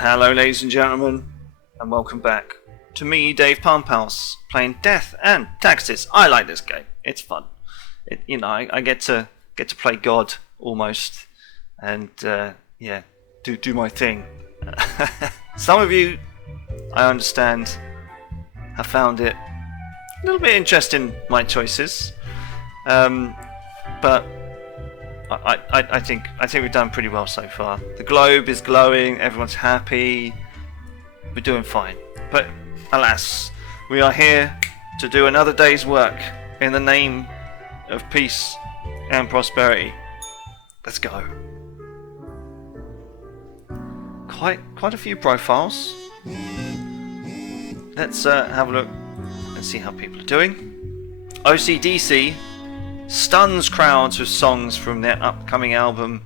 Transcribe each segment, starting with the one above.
Hello ladies and gentlemen, and welcome back to me, Dave Pumphouse, playing Death and Taxes. I like this game. It's fun. I get to play God almost, and do my thing. Some of you, I understand, have found it a little bit interesting, my choices, but I think we've done pretty well so far. The globe is glowing, everyone's happy, we're doing fine. But alas, we are here to do another day's work in the name of peace and prosperity. Let's go. Quite a few profiles. Let's have a look and see how people are doing. OCDC stuns crowds with songs from their upcoming album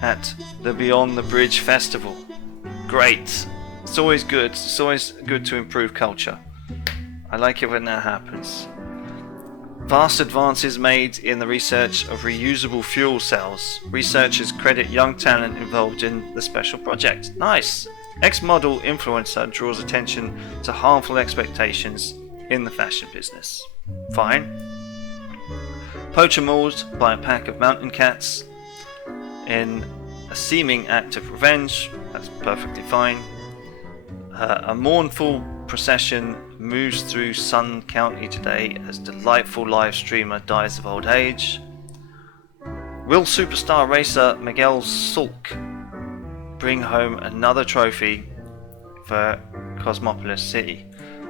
at the Beyond the Bridge Festival. Great. It's always good. It's always good to improve culture. I like it when that happens. Vast advances made in the research of reusable fuel cells. Researchers credit young talent involved in the special project. Nice. Ex-model influencer draws attention to harmful expectations in the fashion business. Fine. Poacher mauled by a pack of mountain cats in a seeming act of revenge. That's perfectly fine. A mournful procession moves through Sun County today as delightful live streamer dies of old age. Will superstar racer Miguel Sulk bring home another trophy for Cosmopolis City?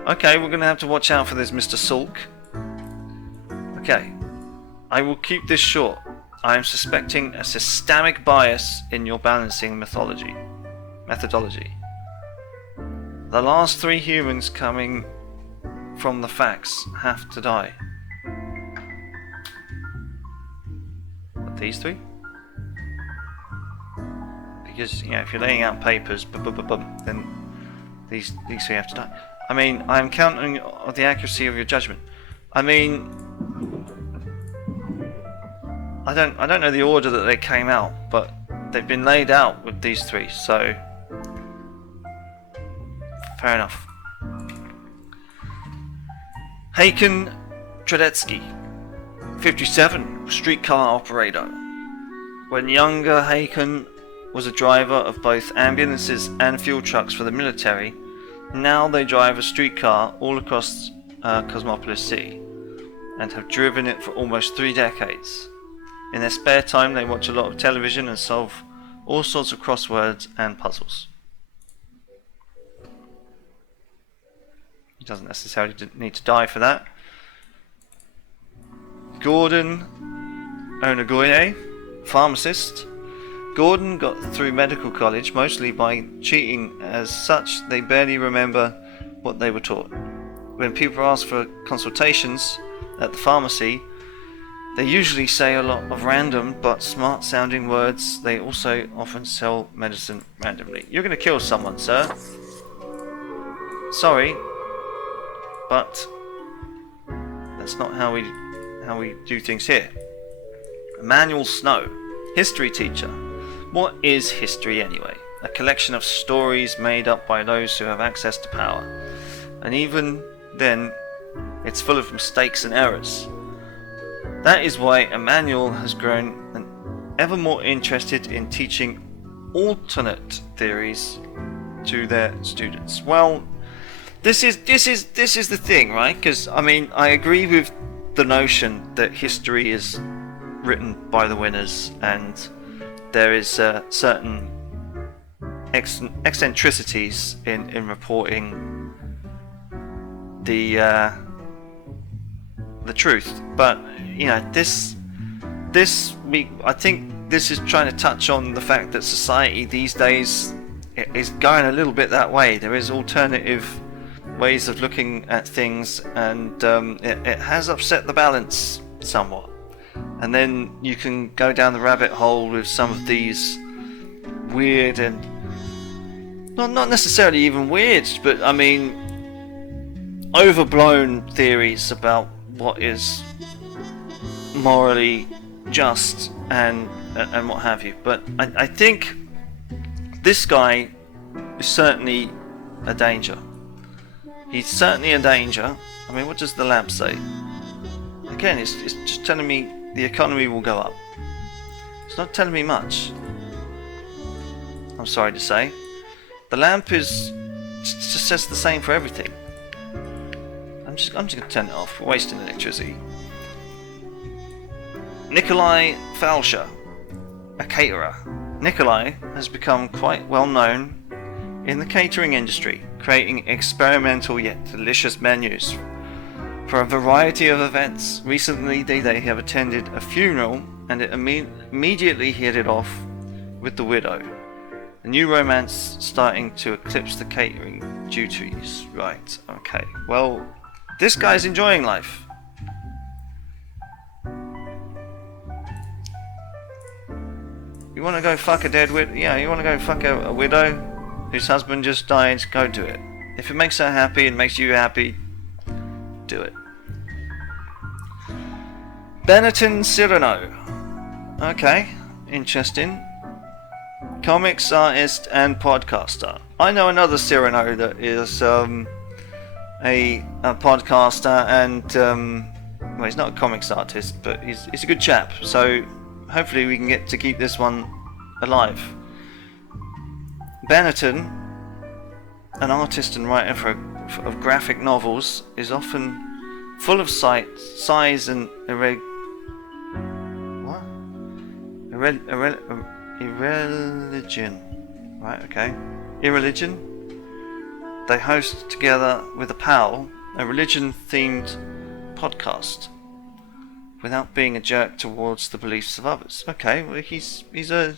Okay, we're going to have to watch out for this Mr. Sulk. Okay, I will keep this short. I am suspecting a systemic bias in your balancing methodology. The last 3 humans coming from the facts have to die. What, these 3? Because, if you're laying out papers, then these 3 have to die. I mean, I'm counting on the accuracy of your judgment. I mean, I don't know the order that they came out, but they've been laid out with these 3, so fair enough. Haken Tredetsky, 57, streetcar operator. When younger, Haken was a driver of both ambulances and fuel trucks for the military. Now they drive a streetcar all across Cosmopolis City and have driven it for almost 3 decades. In their spare time, they watch a lot of television and solve all sorts of crosswords and puzzles. He doesn't necessarily need to die for that. Gordon Onagoye, pharmacist. Gordon got through medical college mostly by cheating. As such, they barely remember what they were taught. When people ask for consultations at the pharmacy, they usually say a lot of random but smart sounding words. They also often sell medicine randomly. You're going to kill someone, sir. Sorry, but that's not how we do things here. Emmanuel Snow, history teacher. What is history anyway? A collection of stories made up by those who have access to power. And even then, it's full of mistakes and errors. That is why Emmanuel has grown ever more interested in teaching alternate theories to their students. Well, this is the thing, right? Because I agree with the notion that history is written by the winners, and there is certain eccentricities in reporting the truth. But this week, I think this is trying to touch on the fact that society these days is going a little bit that way. There is alternative ways of looking at things, and it has upset the balance somewhat. And then you can go down the rabbit hole with some of these weird and not necessarily even weird, but overblown theories about what is morally just and what have you. But I think this guy is certainly a danger. He's certainly a danger. I mean, what does the lamp say? Again, it's just telling me the economy will go up. It's not telling me much. I'm sorry to say. The lamp just says the same for everything. I'm just going to turn it off. We're wasting electricity. Nikolai Falsher, a caterer. Nikolai has become quite well known in the catering industry, creating experimental yet delicious menus for a variety of events. Recently, they have attended a funeral and it immediately hit it off with the widow. The new romance starting to eclipse the catering duties. Right, okay. Well, this guy's enjoying life. You want to go fuck a dead widow? Yeah, you want to go fuck a widow whose husband just died? Go do it. If it makes her happy and makes you happy, do it. Benetton Cyrano. Okay, interesting. Comics artist and podcaster. I know another Cyrano that is a podcaster and well, he's not a comics artist, but he's a good chap. So hopefully we can get to keep this one alive. Benetton, an artist and writer of graphic novels, is often full of size and irreligion. Right, okay. Irreligion. They host together with a pal a religion-themed podcast without being a jerk towards the beliefs of others. Okay, well he's a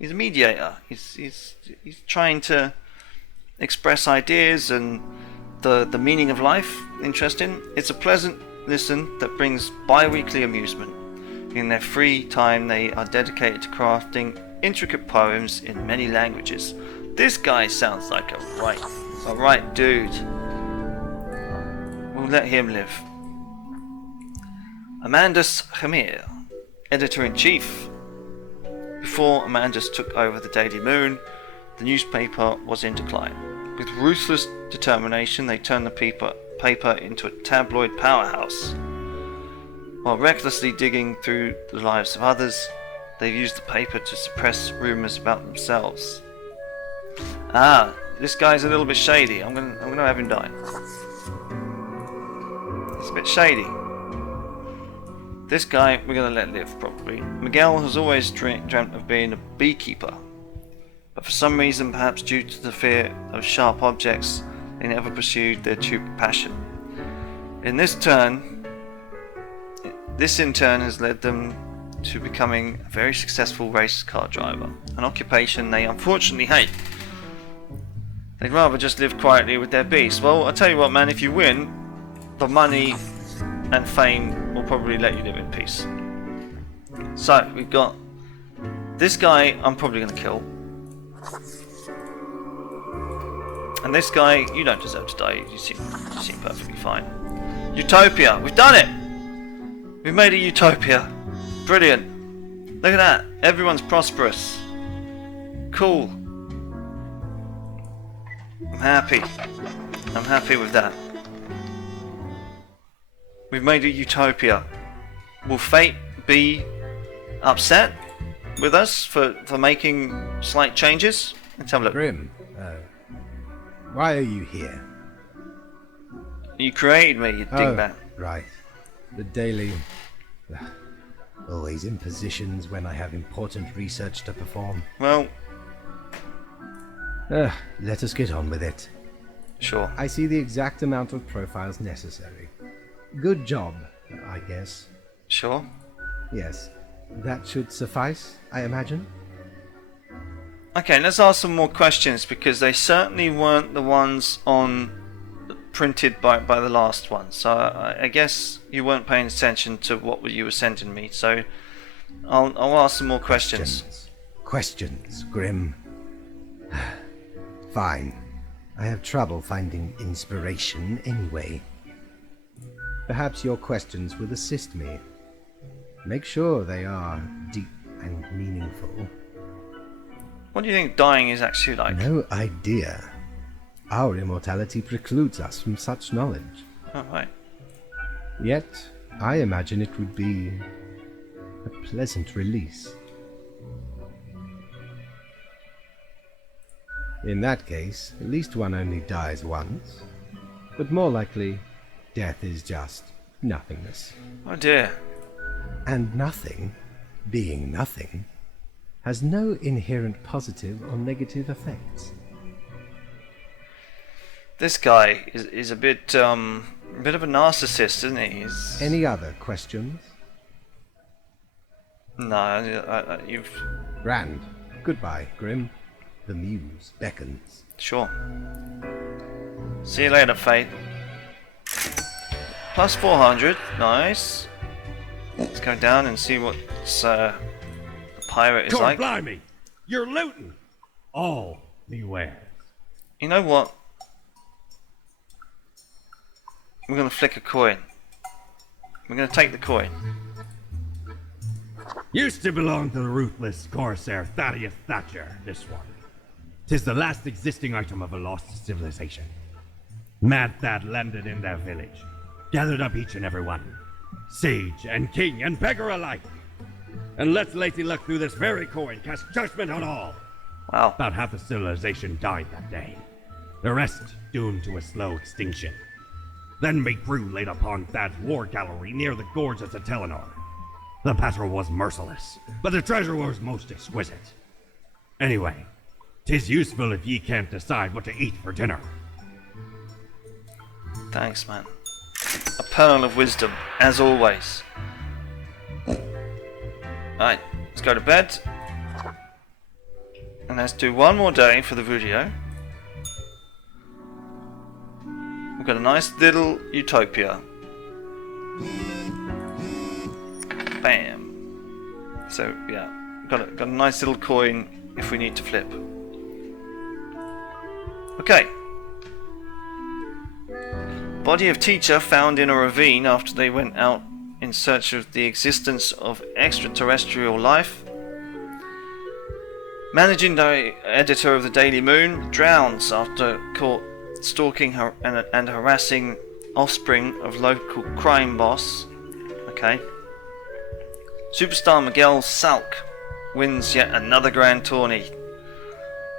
mediator. He's trying to express ideas and the meaning of life. Interesting. It's a pleasant listen that brings bi-weekly amusement. In their free time, they are dedicated to crafting intricate poems in many languages. This guy sounds like a right dude. We'll let him live. Amandus Khamir, editor-in-chief. Before Amandus took over the Daily Moon, the newspaper was in decline. With ruthless determination, they turned the paper into a tabloid powerhouse. While recklessly digging through the lives of others, they've used the paper to suppress rumours about themselves. Ah, this guy's a little bit shady. I'm gonna have him die. It's a bit shady. This guy we're gonna let live, probably. Miguel has always dreamt of being a beekeeper, but for some reason, perhaps due to the fear of sharp objects, they never pursued their true passion. This in turn has led them to becoming a very successful race car driver, an occupation they unfortunately hate. They'd rather just live quietly with their beasts. Well, I'll tell you what, man, if you win, the money and fame will probably let you live in peace. So, we've got this guy I'm probably going to kill. And this guy, you don't deserve to die, you seem perfectly fine. Utopia, we've done it! We've made a utopia. Brilliant. Look at that. Everyone's prosperous. Cool. I'm happy. I'm happy with that. We've made a utopia. Will fate be upset with us for making slight changes? Let's have a look. Grim, why are you here? You created me, you dingbat. Right. The Daily... always in positions when I have important research to perform. Well... let us get on with it. Sure. I see the exact amount of profiles necessary. Good job, I guess. Sure. Yes. That should suffice, I imagine? Okay, let's ask some more questions, because they certainly weren't the ones printed by the last one. So I guess you weren't paying attention to what you were sending me. So I'll ask some more questions. Questions, Grim. Fine. I have trouble finding inspiration anyway. Perhaps your questions will assist me. Make sure they are deep and meaningful. What do you think dying is actually like? No idea. Our immortality precludes us from such knowledge. Oh, right. Yet, I imagine it would be a pleasant release. In that case, at least one only dies once. But more likely, death is just nothingness. Oh dear. And nothing, being nothing, has no inherent positive or negative effects. This guy is a bit of a narcissist, isn't he? Any other questions? No, you've... Rand, goodbye, Grim. The muse beckons. Sure. See you later, Fate. Plus 400, nice. Let's go down and see what the pirate is God like. blimey! You're looting! All beware. You know what? We're gonna flick a coin. We're gonna take the coin. Used to belong to the ruthless Corsair Thaddeus Thatcher, this one. 'Tis the last existing item of a lost civilization. Mad Thad landed in their village, gathered up each and every one, sage and king and beggar alike, and let Lady Luck through this very coin cast judgment on all. Wow. About half the civilization died that day, the rest doomed to a slow extinction. Then my crew laid upon Thad's war gallery near the gorge of the Telenor. The battle was merciless, but the treasure was most exquisite. Anyway, 'tis useful if ye can't decide what to eat for dinner. Thanks, man. A pearl of wisdom, as always. Alright, let's go to bed. And let's do one more day for the video. We've got a nice little utopia. Bam. So, yeah. Got a nice little coin if we need to flip. Okay. Body of teacher found in a ravine after they went out in search of the existence of extraterrestrial life. Managing editor of the Daily Moon drowns after caught stalking her and harassing offspring of local crime boss. Okay. Superstar Miguel Salk wins yet another grand tourney.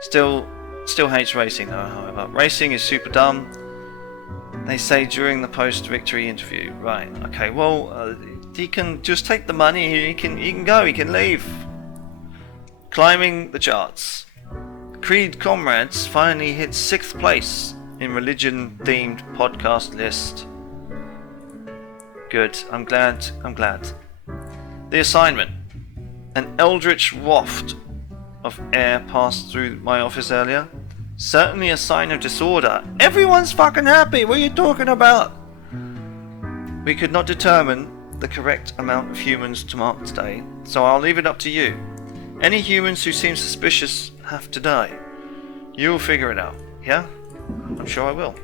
Still hates racing though, however. Racing is super dumb. They say during the post-victory interview. Right, okay, well, he can just take the money, he can go, he can leave. Climbing the charts. Creed Comrades finally hit 6th place in religion-themed podcast list. Good, I'm glad. The assignment. An eldritch waft of air passed through my office earlier. Certainly a sign of disorder. Everyone's fucking happy. What are you talking about? We could not determine the correct amount of humans to mark today, so I'll leave it up to you. Any humans who seem suspicious have to die. You'll figure it out. Yeah? I'm sure I will.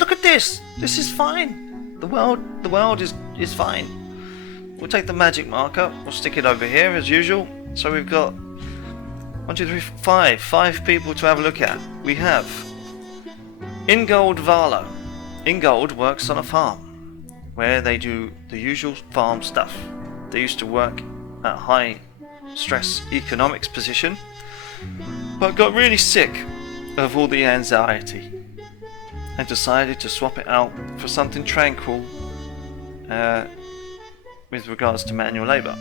Look at this. This is fine. The world is fine. We'll take the magic marker. We'll stick it over here as usual. So we've got 1, 2, 3, 4, 5 people to have a look at. We have Ingold Varlo. Ingold works on a farm where they do the usual farm stuff. They used to work at a high stress economics position, but got really sick of all the anxiety and decided to swap it out for something tranquil with regards to manual labour.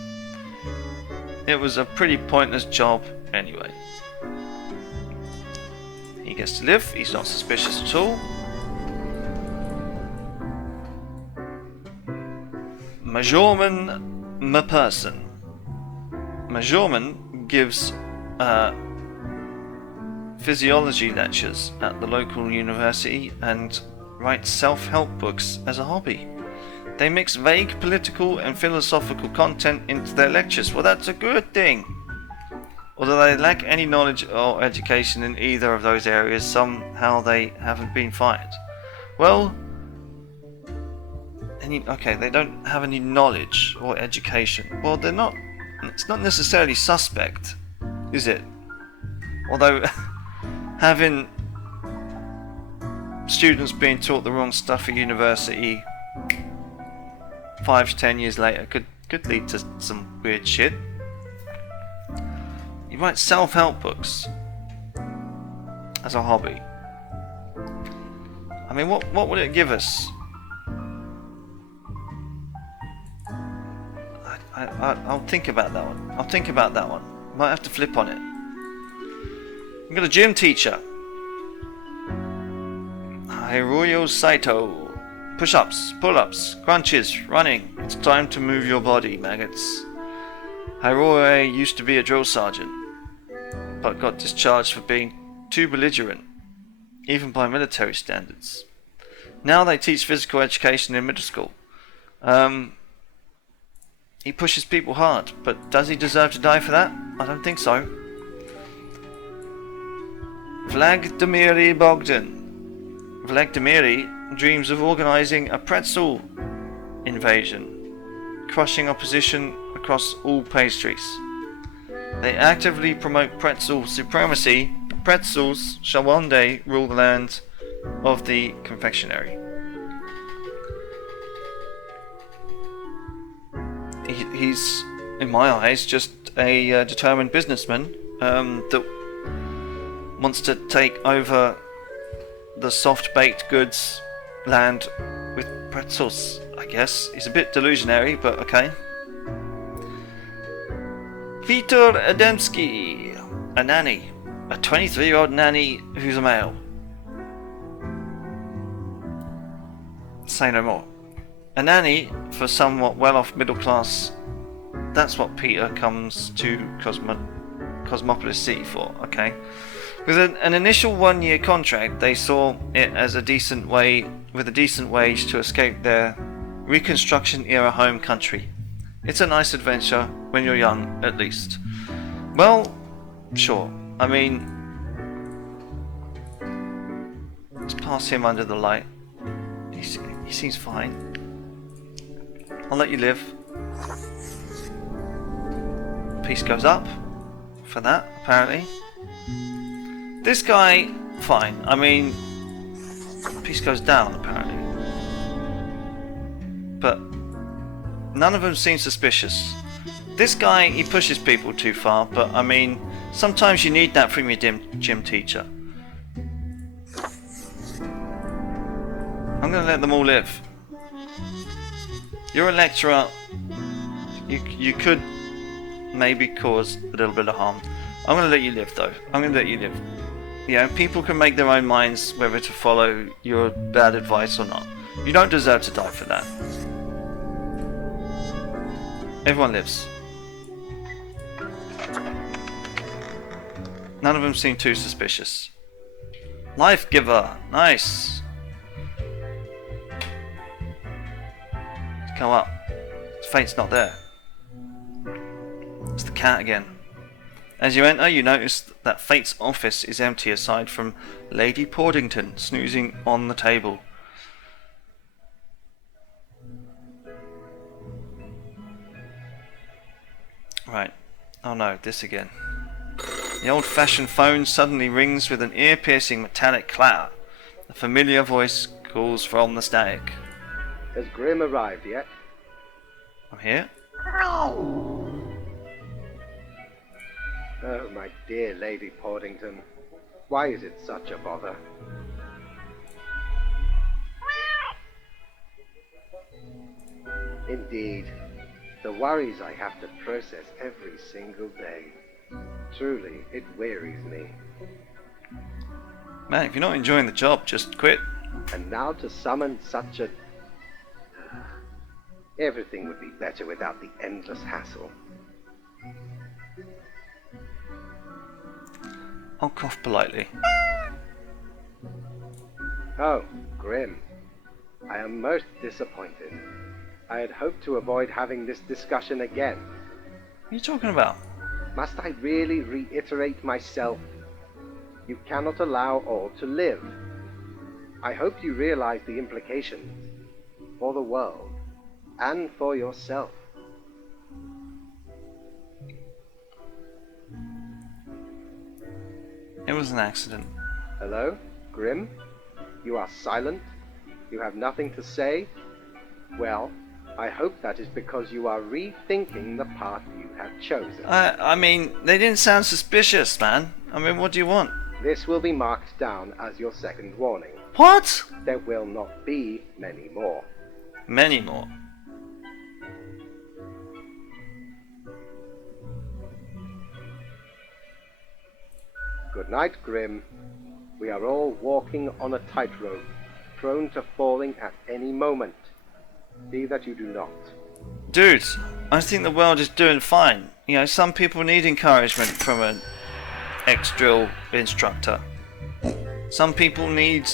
It was a pretty pointless job anyway. He gets to live, he's not suspicious at all. Majorman Maperson. Majorman gives physiology lectures at the local university and writes self-help books as a hobby. They mix vague political and philosophical content into their lectures. Well, that's a good thing. Although they lack any knowledge or education in either of those areas, somehow they haven't been fired. Well, okay, they don't have any knowledge or education. Well, they're not It's not necessarily suspect, is it? Although, having students being taught the wrong stuff at university 5 to 10 years later could lead to some weird shit. You write self-help books as a hobby. I mean, what would it give us? I'll think about that one. I'll think about that one. Might have to flip on it. I've got a gym teacher. Hiroyo Saito. Push-ups, pull-ups, crunches, running. It's time to move your body, maggots. Hiroyo used to be a drill sergeant, but got discharged for being too belligerent, even by military standards. Now they teach physical education in middle school. He pushes people hard, but does he deserve to die for that? I don't think so. Vladimir Bogdan. Vladimir dreams of organizing a pretzel invasion, crushing opposition across all pastries. They actively promote pretzel supremacy. Pretzels shall one day rule the land of the confectionery. He's, in my eyes, just a determined businessman that wants to take over the soft-baked goods land with pretzels, I guess. He's a bit delusionary, but okay. Vitor Adamski, a nanny. A 23-year-old nanny who's a male. Say no more. A nanny for somewhat well-off middle class. That's what Peter comes to Cosmopolis City for, okay? With an initial 1-year contract, they saw it as a decent way, with a decent wage to escape their Reconstruction-era home country. It's a nice adventure when you're young, at least. Well, sure. I mean, let's pass him under the light. He seems fine. I'll let you live. Peace goes up for that, apparently. This guy, fine. I mean, peace goes down, apparently. But none of them seem suspicious. This guy, he pushes people too far, but I mean, sometimes you need that from your gym teacher. I'm gonna let them all live. You're a lecturer. You could maybe cause a little bit of harm. I'm gonna let you live, though. I'm gonna let you live. Yeah, people can make their own minds whether to follow your bad advice or not. You don't deserve to die for that. Everyone lives. None of them seem too suspicious. Life giver, nice. Let's go up. Fate's not there. It's the cat again. As you enter, you notice that Fate's office is empty aside from Lady Portington snoozing on the table. Right. Oh no, this again. The old-fashioned phone suddenly rings with an ear-piercing metallic clatter. A familiar voice calls from the static. Has Grimm arrived yet? I'm here. Oh, my dear Lady Portington. Why is it such a bother? Indeed. The worries I have to process every single day. Truly, it wearies me. Man, if you're not enjoying the job, just quit. And now to summon such a... Everything would be better without the endless hassle. I'll cough politely. Oh, Grimm. I am most disappointed. I had hoped to avoid having this discussion again. What are you talking about? Must I really reiterate myself? You cannot allow all to live. I hope you realize the implications for the world and for yourself. It was an accident. Hello, Grim? You are silent? You have nothing to say? Well, I hope that is because you are rethinking the path you have chosen. I mean, they didn't sound suspicious, man. I mean, what do you want? This will be marked down as your second warning. What? There will not be many more. Many more. Good night, Grim. We are all walking on a tightrope, prone to falling at any moment. See that you do not. Dude, I think the world is doing fine. You know, some people need encouragement from an ex-drill instructor. Some people need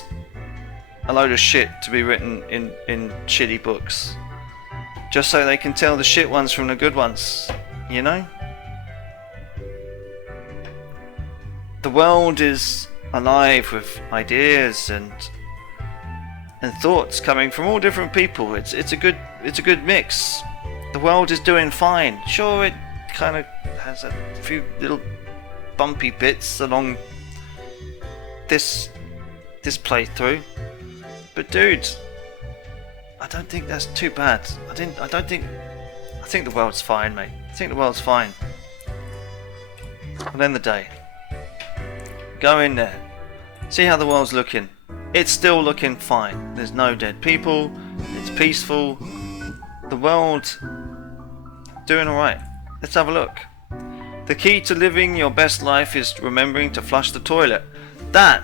a load of shit to be written in shitty books. Just so they can tell the shit ones from the good ones. You know? The world is alive with ideas and thoughts coming from all different people. It's a good mix. The world is doing fine. Sure, it kind of has a few little bumpy bits along this playthrough, but dude, I don't think that's too bad. I think the world's fine, mate. I think the world's fine. At the end of the day, go in there, see how the world's looking. It's still looking fine. There's no dead people. It's peaceful. The world doing alright. Let's have a look. The key to living your best life is remembering to flush the toilet. That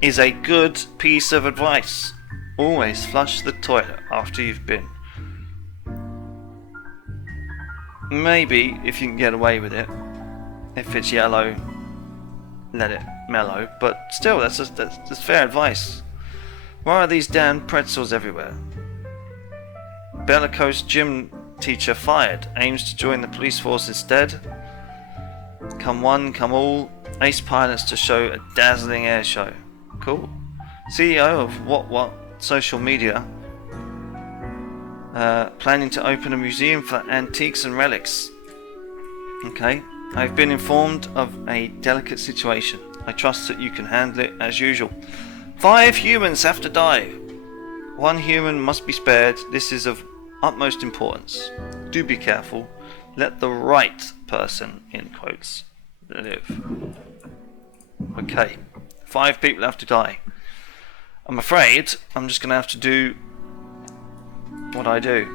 is a good piece of advice. Always flush the toilet after you've been. Maybe if you can get away with it. If it's yellow, let it mellow, but still, that's fair advice. Why are these damn pretzels everywhere? Bellicose gym teacher fired, aims to join the police force instead. Come one, come all, ace pilots to show a dazzling air show. Cool. CEO of What social media, planning to open a museum for antiques and relics. Okay, I've been informed of a delicate situation. I trust that you can handle it as usual. 5 humans have to die. 1 human must be spared. This is of utmost importance. Do be careful. Let the right person, in quotes, live. Okay, 5 people have to die. I'm afraid I'm just going to have to do what I do.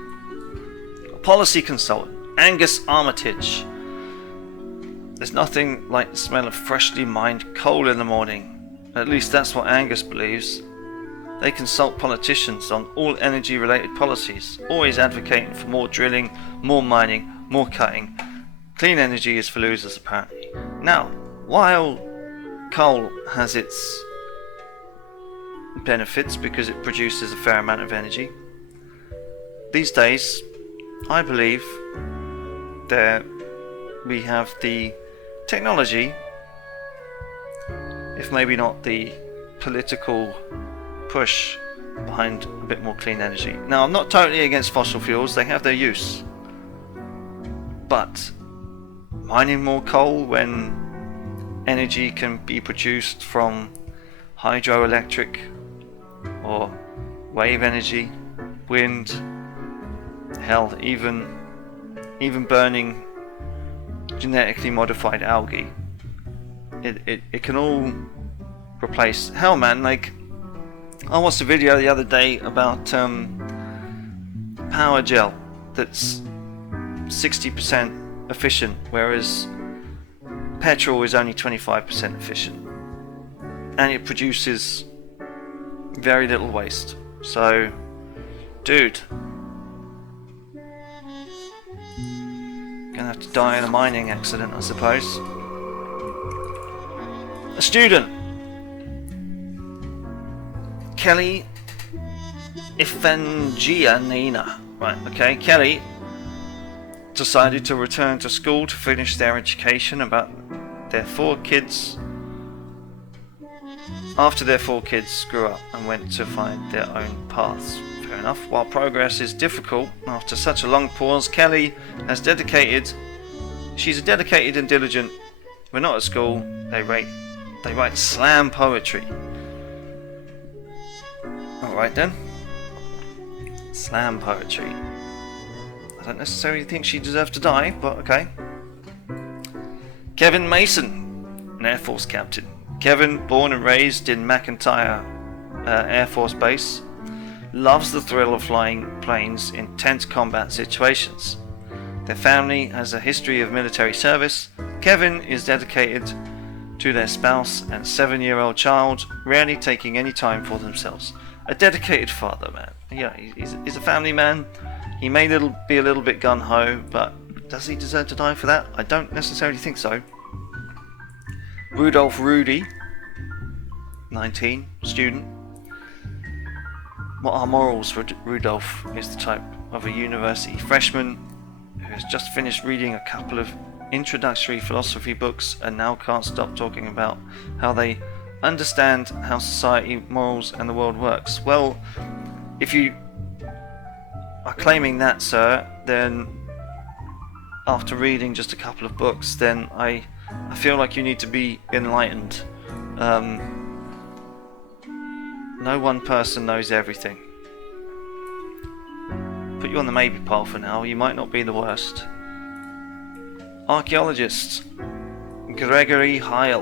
A policy consultant, Angus Armitage. There's nothing like the smell of freshly mined coal in the morning. At least that's what Angus believes. They consult politicians on all energy related policies, always advocating for more drilling, more mining, more cutting. Clean energy is for losers apparently. Now, while coal has its benefits because it produces a fair amount of energy, these days I believe that we have the technology, if maybe not the political push behind a bit more clean energy. Now, I'm not totally against fossil fuels, they have their use, but mining more coal when energy can be produced from hydroelectric or wave energy, wind, hell, even burning genetically modified algae, it can all replace. Hell, man, like I watched a video the other day about power gel that's 60% efficient, whereas petrol is only 25% efficient, and it produces very little waste. So, dude, gonna have to die in a mining accident, I suppose. A student, Kelly Ifengianina. Right, okay, Kelly decided to return to school to finish their education after their 4 kids grew up and went to find their own paths. Fair enough. While progress is difficult, after such a long pause, Kelly she's a dedicated and diligent. When not at school, they rate They write slam poetry. Alright then. Slam poetry. I don't necessarily think she deserved to die, but okay. Kevin Mason, an Air Force captain. Kevin, born and raised in McIntyre Air Force Base, loves the thrill of flying planes in tense combat situations. Their family has a history of military service. Kevin is dedicated to their spouse and 7-year-old child, rarely taking any time for themselves. A dedicated father, man. Yeah, he's a family man. He may be a little bit gun-ho, but does he deserve to die for that? I don't necessarily think so. Rudolph Rudy, 19, student. What are morals? Rudolph is the type of a university freshman who has just finished reading a couple of introductory philosophy books and now can't stop talking about how they understand how society, morals and the world works. Well, if you are claiming that, sir, then after reading just a couple of books, then I feel like you need to be enlightened. No one person knows everything. Put you on the maybe pile for now. You might not be the worst. Archaeologist Gregory Heil,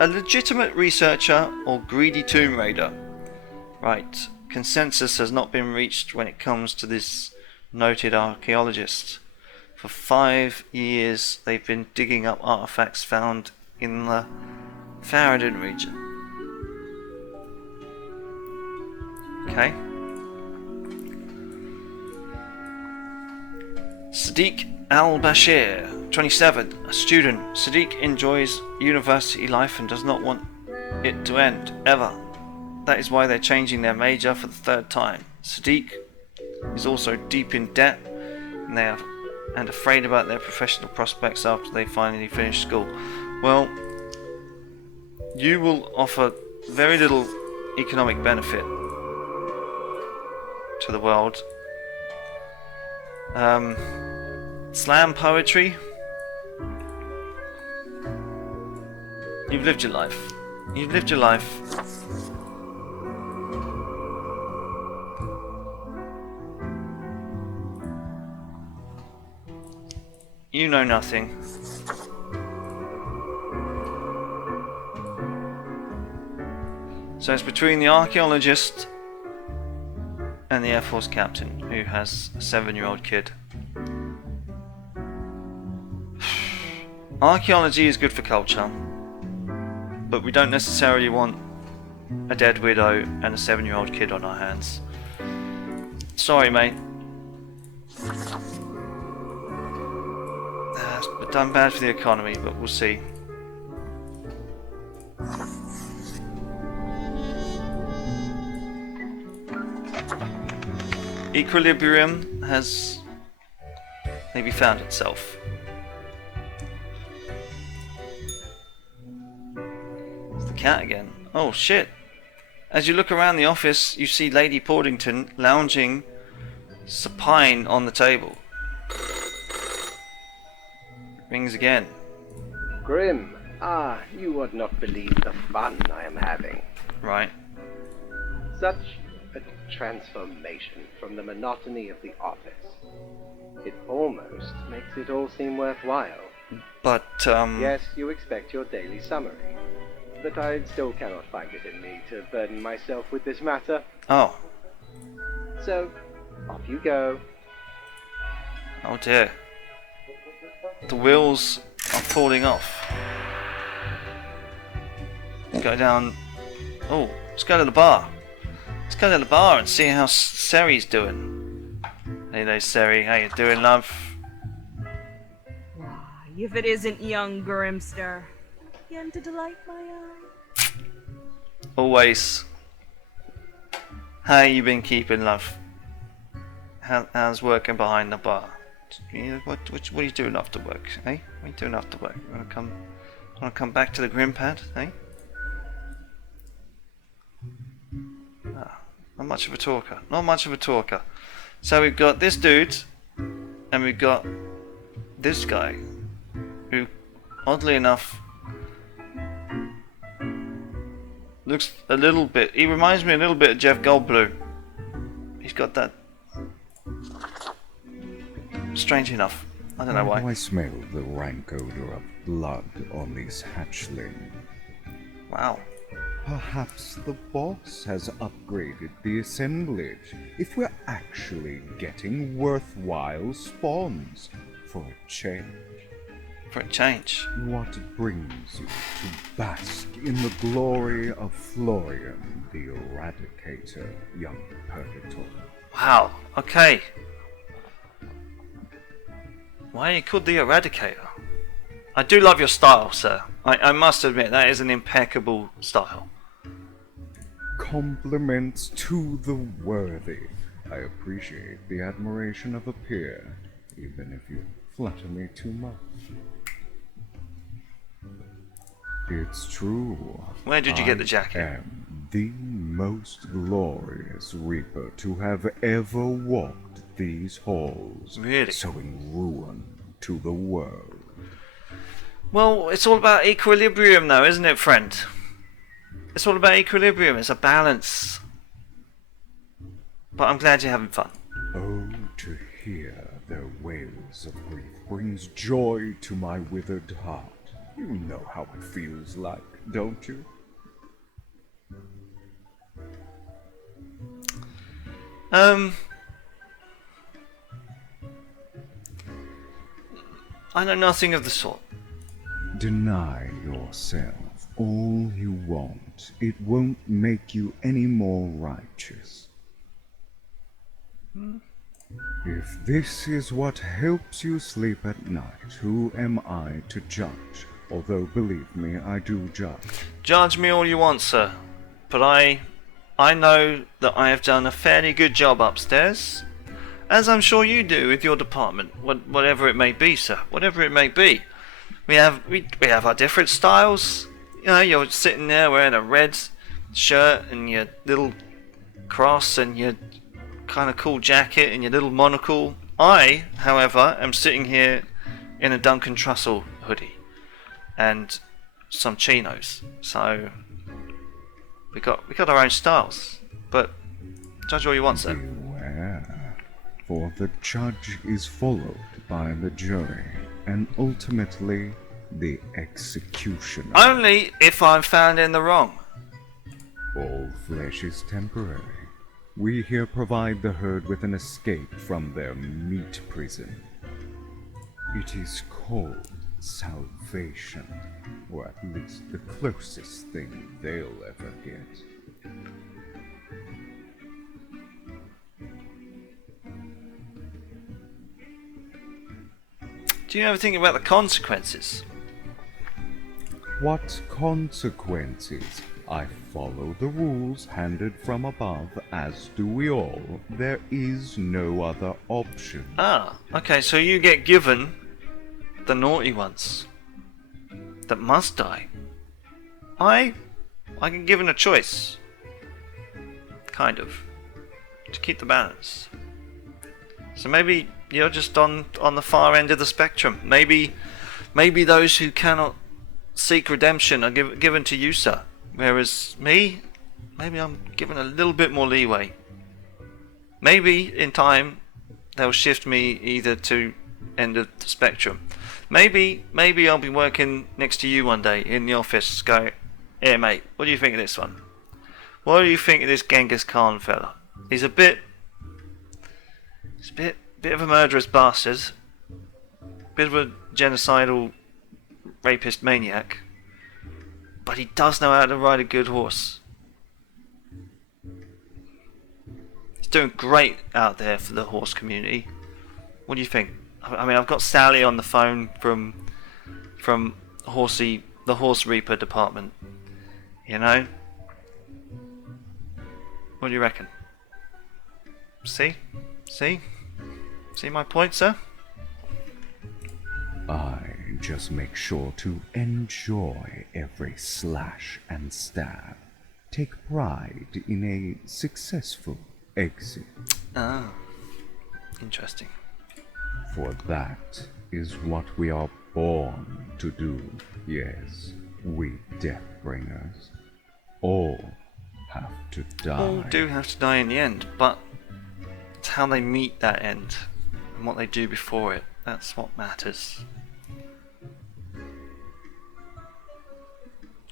a legitimate researcher or greedy tomb raider? Right. Consensus has not been reached when it comes to this noted archaeologist. For 5 years they've been digging up artifacts found in the Faradin region. Okay. Sadiq Al-Bashir, 27, a student. Sadiq enjoys university life and does not want it to end, ever. That is why they're changing their major for the 3rd time. Sadiq is also deep in debt and afraid about their professional prospects after they finally finish school. Well, you will offer very little economic benefit to the world. Slam poetry. You've lived your life. You've lived your life. You know nothing. So it's between the archaeologist and the Air Force captain who has a 7-year-old kid. Archaeology is good for culture, but we don't necessarily want a dead widow and a 7-year-old kid on our hands. Sorry, mate. It's done bad for the economy, but we'll see. Equilibrium has maybe found itself. It's the cat again. Oh shit. As you look around the office, you see Lady Portington lounging supine on the table. Rings again. Grim, you would not believe the fun I am having. Right. Such a transformation from the monotony of the office. It almost makes it all seem worthwhile. But, Yes, you expect your daily summary, but I still cannot find it in me to burden myself with this matter. Oh. So, off you go. Oh dear. The wheels are falling off. Go down. Oh, let's go to the bar. Let's go to the bar and see how Seri's doing. Hey there, Seri. How you doing, love? Why, if it isn't young Grimster, again to delight my eye. Always. How you been keeping, love? How's working behind the bar? What are you doing after work, eh? What are you doing after work? You wanna come back to the Grim Pad, eh? Not much of a talker. Not much of a talker. So we've got this dude, and we've got this guy, who, oddly enough, looks a little bit. He reminds me a little bit of Jeff Goldblum. He's got that. Strange enough. I don't know Why do why. I smell the rank odor of blood on this hatchling? Wow. Perhaps the boss has upgraded the assemblage. If we're actually getting worthwhile spawns for a change. For a change. What brings you to bask in the glory of Florian the Eradicator, young Purgator? Wow. Okay. Why are you called the Eradicator? I do love your style, sir. I must admit, that is an impeccable style. Compliments to the worthy. I appreciate the admiration of a peer, even if you flatter me too much. It's true. Where did you get the jacket? I am the most glorious Reaper to have ever walked these halls, Really? sowing ruin to the world. Well, it's all about equilibrium though, isn't it, friend? It's all about equilibrium. It's a balance. But I'm glad you're having fun. Oh, to hear their wails of grief brings joy to my withered heart. You know how it feels like, don't you? I know nothing of the sort. Deny yourself all you want. It won't make you any more righteous. If this is what helps you sleep at night, who am I to judge? Although, believe me, I do judge. Judge me all you want, sir. But I know that I have done a fairly good job upstairs. As I'm sure you do with your department. Whatever it may be, sir. Whatever it may be. We have our different styles. You know, you're sitting there wearing a red shirt and your little cross and your kind of cool jacket and your little monocle. I, however, am sitting here in a Duncan Trussell hoodie and some chinos. So we got our own styles. But judge all you want, sir. Beware, for the judge is followed by the jury, and ultimately the executioner. Only if I'm found in the wrong. All flesh is temporary. We here provide the herd with an escape from their meat prison. It is called salvation, or at least the closest thing they'll ever get. Do you ever think about the consequences? What consequences? I follow the rules handed from above, as do we all. There is no other option. Ah, okay, so you get given the naughty ones that must die. I get given a choice. Kind of. To keep the balance. So maybe you're just on the far end of the spectrum. Maybe those who cannot seek redemption are given to you, sir. Whereas me, maybe I'm given a little bit more leeway. Maybe in time they'll shift me either to end of the spectrum. Maybe I'll be working next to you one day in the office. Go, here mate, what do you think of this one? What do you think of this Genghis Khan fella? He's a bit of a murderous bastard, bit of a genocidal rapist maniac, but he does know how to ride a good horse. He's doing great out there for the horse community. What do you think? I mean, I've got Sally on the phone from the Horse Reaper department. You know? What do you reckon? See my point, sir? I just make sure to enjoy every slash and stab. Take pride in a successful exit. Ah, interesting. For that is what we are born to do. Yes, we Deathbringers. all have to All die. do have to die in the end, but it's how they meet that end and what they do before it. That's what matters.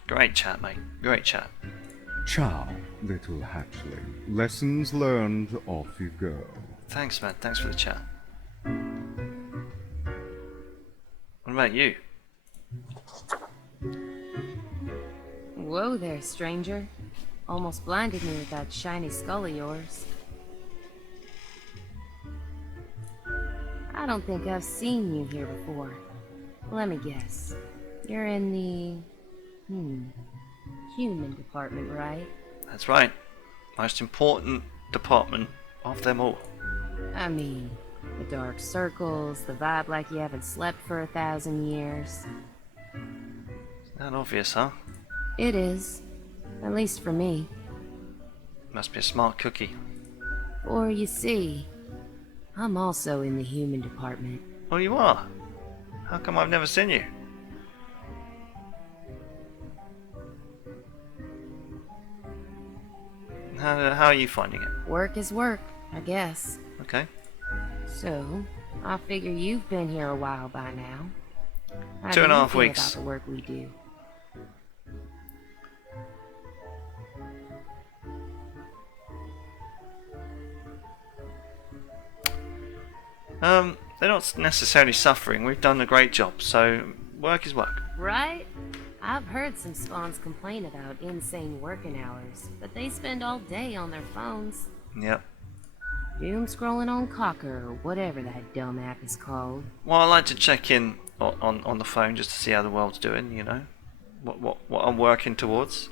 Great chat, mate. Great chat. Ciao, little hatchling. Lessons learned, off you go. Thanks, man. Thanks for the chat. What about you? Whoa there, stranger. Almost blinded me with that shiny skull of yours. I don't think I've seen you here before. Let me guess. You're in the... human department, right? That's right. Most important department of them all. I mean, the dark circles, the vibe like you haven't slept for 1,000 years. Isn't that obvious, huh? It is. At least for me. Must be a smart cookie. Or you see, I'm also in the human department. Oh, you are? How come I've never seen you? How are you finding it? Work is work, I guess. Okay. So, I figure you've been here a while by now. How 2.5 do you feel weeks. about the work we do? They're not necessarily suffering. We've done a great job, so work is work. Right? I've heard some spawns complain about insane working hours, but they spend all day on their phones. Yep. Doom scrolling on Cocker or whatever that dumb app is called. Well, I like to check in on the phone just to see how the world's doing, you know? What I'm working towards.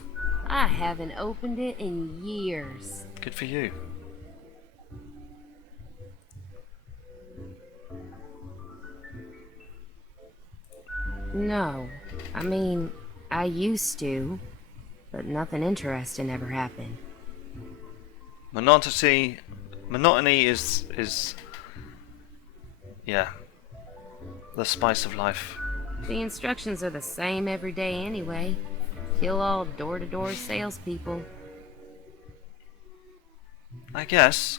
I haven't opened it in years. Good for you. No. I mean, I used to, but nothing interesting ever happened. Monotony is yeah, the spice of life. The instructions are the same every day anyway. Kill all door-to-door salespeople. I guess.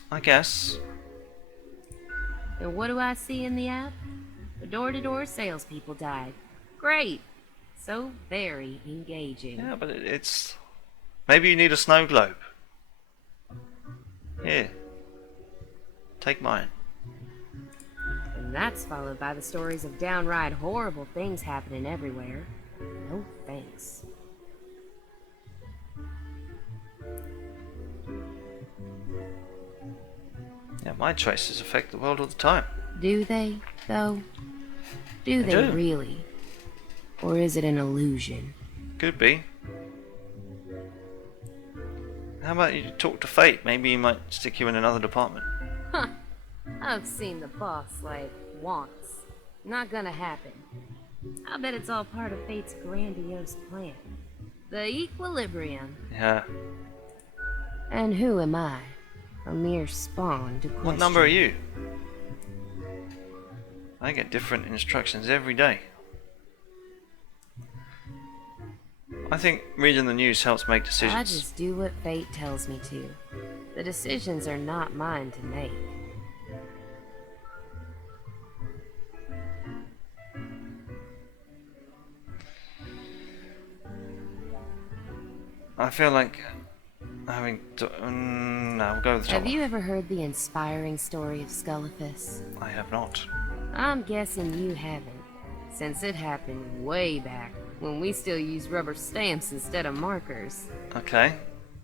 And what do I see in the app? The door-to-door salespeople died. Great. So very engaging. Yeah, but it's... Maybe you need a snow globe. Here. Take mine. And that's followed by the stories of downright horrible things happening everywhere. No thanks. Yeah, my choices affect the world all the time. Do they, though? Do They they do. really? Or is it an illusion? Could be. How about you talk to Fate? Maybe he might stick you in another department. Huh. I've seen the boss, like, once. Not gonna happen. I bet it's all part of Fate's grandiose plan. The Equilibrium. Yeah. And who am I? A mere spawn to question. What number are you? I get different instructions every day. I think reading the news helps make I decisions. just do what Fate tells me to. The decisions are not mine to make. I feel like having to... no, we'll go with the top Have you ever heard the inspiring story of Skullifus? one. I have not. I'm guessing you haven't, since it happened way back when we still used rubber stamps instead of markers. Okay,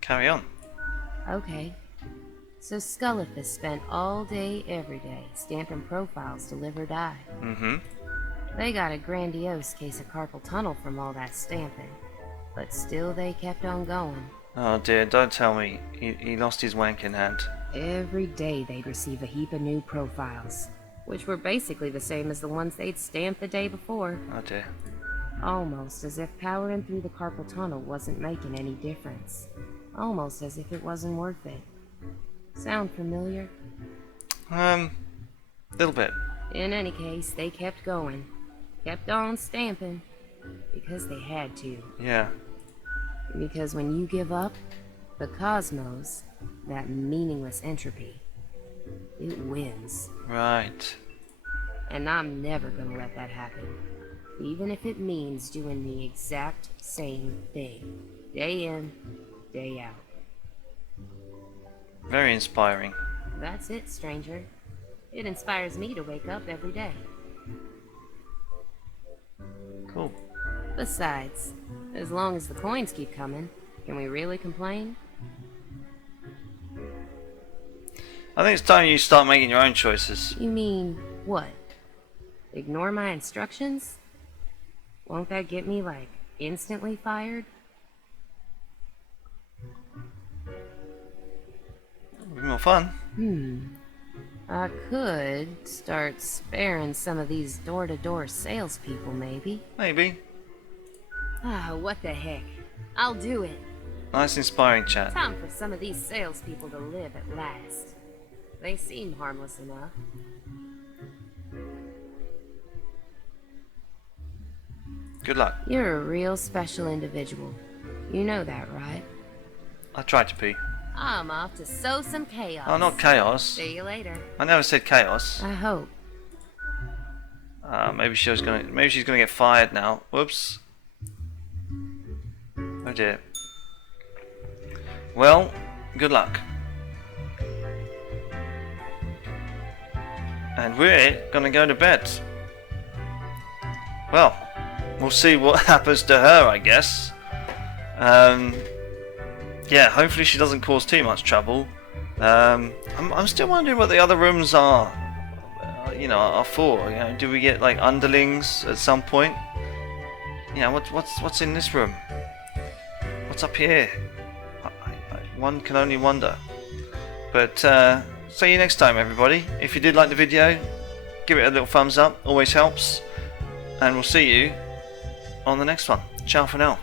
carry on. Okay. So Skullifus spent all day, every day, stamping profiles to live or die. Mm-hmm. They got a grandiose case of carpal tunnel from all that stamping, but still they kept on going. Oh dear, don't tell me. He lost his wanking hand. Every day they'd receive a heap of new profiles, which were basically the same as the ones they'd stamped the day before. Oh dear. Almost as if powering through the carpal tunnel wasn't making any difference. Almost as if it wasn't worth it. Sound familiar? Little bit. In any case, they kept going. Kept on stamping. Because they had to. Yeah. Because when you give up, the cosmos, that meaningless entropy, it wins. Right. And I'm never gonna let that happen. Even if it means doing the exact same thing. Day in, day out. Very inspiring. That's it, stranger. It inspires me to wake up every day. Cool. Besides, as long as the coins keep coming, can we really complain? I think it's time you start making your own choices. You mean, what? Ignore my instructions? Won't that get me, like, instantly fired? It'll be more fun. I could start sparing some of these door-to-door salespeople, maybe. Maybe. Ah, what the heck. I'll do it. Nice inspiring chat. Time for some of these salespeople to live at last. They seem harmless enough. Good luck. You're a real special individual. You know that, right? I tried to be. I'm off to sow some chaos. Oh, not chaos. See you later. I never said chaos. I hope. Maybe she's gonna get fired now. Whoops. Oh dear. Well, good luck. And we're gonna go to bed. Well, we'll see what happens to her, I guess. Yeah, hopefully she doesn't cause too much trouble. I'm still wondering what the other rooms are. Are for. Do we get like underlings at some point? What's in this room? What's up here? One can only wonder. But see you next time, everybody. If you did like the video, give it a little thumbs up. Always helps. And we'll see you on the next one. Ciao for now.